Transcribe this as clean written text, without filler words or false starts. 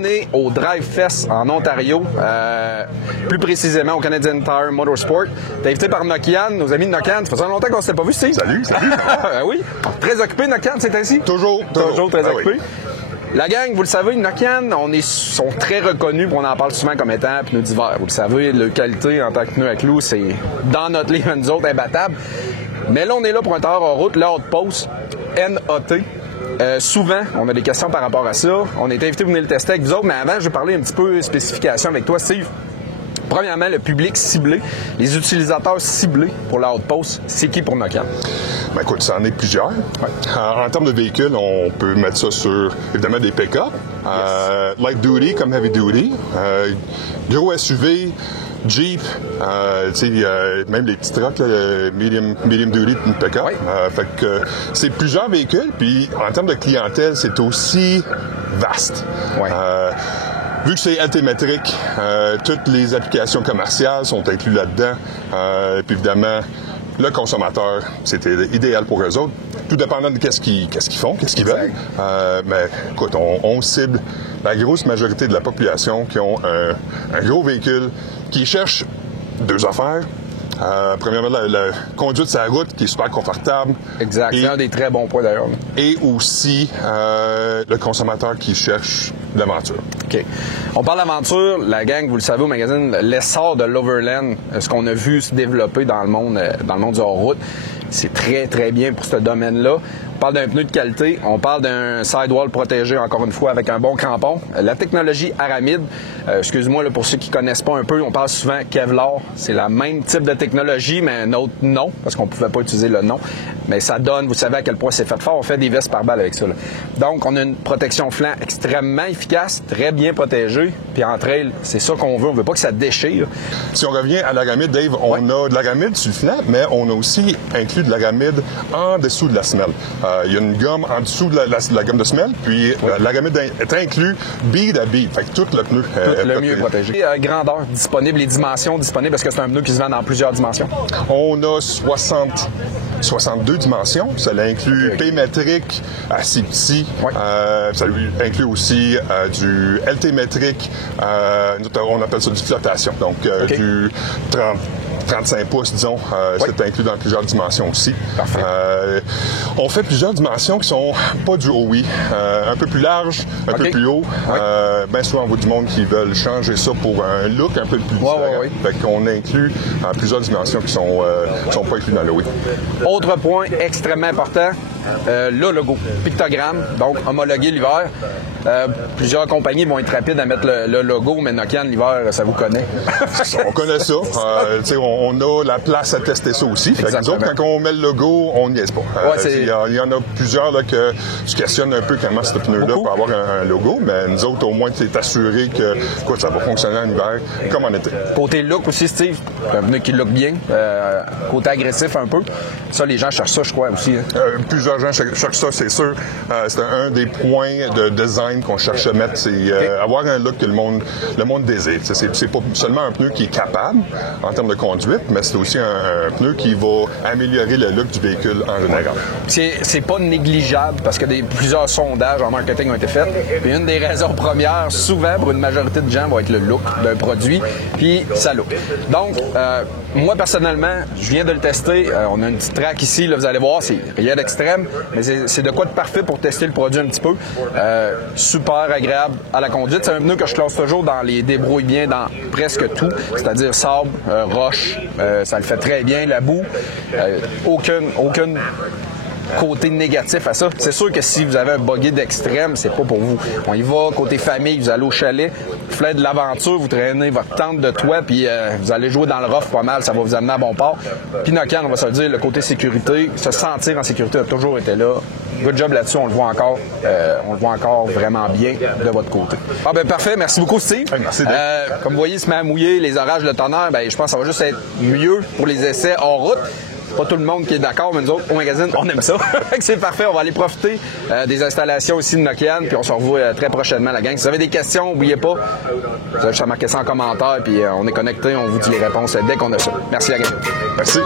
On est au Drive Fest en Ontario, plus précisément au Canadian Tire Motorsport. T'es invité par Nokian, nos amis de Nokian. Ça faisait longtemps qu'on ne s'était pas vu, Steve. Salut. Oui, très occupé Nokian, c'est ainsi? Toujours très occupé. Oui. La gang, vous le savez, Nokian, sont très reconnus, on en parle souvent comme étant pneus d'hiver. Vous le savez, leur qualité en tant que pneus à clous, c'est dans notre livre, nous autres, imbattable. Mais là, on est là pour un tailleur en route, le Outpost, NAT. Souvent, on a des questions par rapport à ça. On est invité à venir le tester avec vous autres, mais avant, je vais parler un petit peu spécification avec toi, Steve. Premièrement, le public ciblé, les utilisateurs ciblés pour l'Outpost, c'est qui pour Nokian? Ben écoute, ça en est plusieurs. Ouais. En termes de véhicules, on peut mettre ça sur, évidemment, des pick-up, light duty comme heavy duty, gros SUV, Jeep, même les petits trucks, medium duty, pick-up. Oui. Fait que c'est plusieurs véhicules, puis en termes de clientèle, c'est aussi vaste. Ouais. Vu que c'est altimétrique, toutes les applications commerciales sont incluses là-dedans. Puis évidemment, le consommateur, c'était idéal pour eux autres. Tout dépendant de qu'est-ce qu'ils font, qu'est-ce qu'ils veulent. Mais écoute, on cible la grosse majorité de la population qui ont un gros véhicule, qui cherche deux affaires. Premièrement, la conduite sur la route qui est super confortable. Exact. C'est un des très bons points d'ailleurs. Et aussi le consommateur qui cherche l'aventure. OK. On parle d'aventure. La gang, vous le savez, au magazine, l'essor de l'Overland, ce qu'on a vu se développer dans le monde du hors-route, c'est très, très bien pour ce domaine-là. On parle d'un pneu de qualité, on parle d'un sidewall protégé, encore une fois, avec un bon crampon. La technologie Aramid, excuse-moi là, pour ceux qui connaissent pas un peu, on parle souvent Kevlar. C'est le même type de technologie, mais un autre nom, parce qu'on pouvait pas utiliser le nom. Mais ça donne, vous savez à quel point c'est fait fort. On fait des vestes par balle avec ça. Là. Donc, on a une protection flanc extrêmement efficace, très bien protégée. Puis en trail, c'est ça qu'on veut. On veut pas que ça déchire. Si on revient à l'Aramid, Dave, on a de l'Aramid sur le flanc, mais on a aussi inclus de l'Aramid en dessous de la semelle. Il y a une gomme en dessous de la gomme de semelle, puis l'Aramid est inclus bead à bead. Fait que tout le pneu est le mieux protégé. Grandeur disponible, les dimensions disponibles, parce que c'est un pneu qui se vend dans plusieurs dimensions. On a 62 dimensions. Ça inclut P-métrique assez petit. Ouais. Ça inclut aussi du LT-métrique. On appelle ça du flotation. Donc, du 35 pouces, disons. C'est inclus dans plusieurs dimensions aussi. Parfait. On fait plusieurs dimensions qui sont pas du OI. Un peu plus large, un peu plus haut. Bien souvent, on voit du monde qui veulent changer ça pour un look un peu plus différent. Fait qu'on inclut plusieurs dimensions qui sont pas inclus dans le OI. Autre point extrêmement important, le logo. Pictogramme, donc homologué l'hiver. Plusieurs compagnies vont être rapides à mettre le logo, mais Nokian, l'hiver, ça vous connaît. On connaît ça. On a la place à tester ça aussi. Fait que nous autres, quand on met le logo, on n'y est pas. Il y en a plusieurs là, que tu questionnes un peu comment ce pneu-là peut avoir un logo, mais nous autres, au moins, tu es assuré que ça va fonctionner en hiver comme en été. Côté look aussi, Steve, un pneu qui look bien, côté agressif un peu. Ça, les gens cherchent ça, je crois, aussi. Plusieurs gens cherchent ça, c'est sûr. C'est un des points de design qu'on cherche à mettre, c'est avoir un look que le monde désire. C'est pas seulement un pneu qui est capable en termes de conduite, mais c'est aussi un pneu qui va améliorer le look du véhicule en général. C'est pas négligeable parce que plusieurs sondages en marketing ont été faits. Puis une des raisons premières, souvent, pour une majorité de gens, va être le look d'un produit, puis ça look. Donc, moi, personnellement, je viens de le tester. On a une petite track ici, là, vous allez voir, c'est rien d'extrême, mais c'est de quoi de parfait pour tester le produit un petit peu. Super agréable à la conduite. C'est un pneu que je classe toujours dans les débrouilles bien dans presque tout, c'est-à-dire sable, roche, ça le fait très bien, la boue, aucun côté négatif à ça. C'est sûr que si vous avez un buggy d'extrême, c'est pas pour vous. On y va, côté famille, vous allez au chalet, vous faites de l'aventure, vous traînez votre tente de toit, puis vous allez jouer dans le rough pas mal, ça va vous amener à bon port. Puis Nokian, on va se le dire, le côté sécurité, se sentir en sécurité a toujours été là. Good job là-dessus, on le voit encore vraiment bien de votre côté. Ah ben parfait, merci beaucoup Steve. Merci. Comme vous voyez, il se met à mouiller, les orages, le tonnerre, ben je pense que ça va juste être mieux pour les essais hors route. Pas tout le monde qui est d'accord, mais nous autres, au magazine, on aime ça. C'est parfait, on va aller profiter des installations aussi de Nokian, puis on se revoit très prochainement, la gang. Si vous avez des questions, n'oubliez pas, vous avez juste à marquer ça en commentaire, puis on est connecté, on vous dit les réponses dès qu'on a ça. Merci la gang. Merci.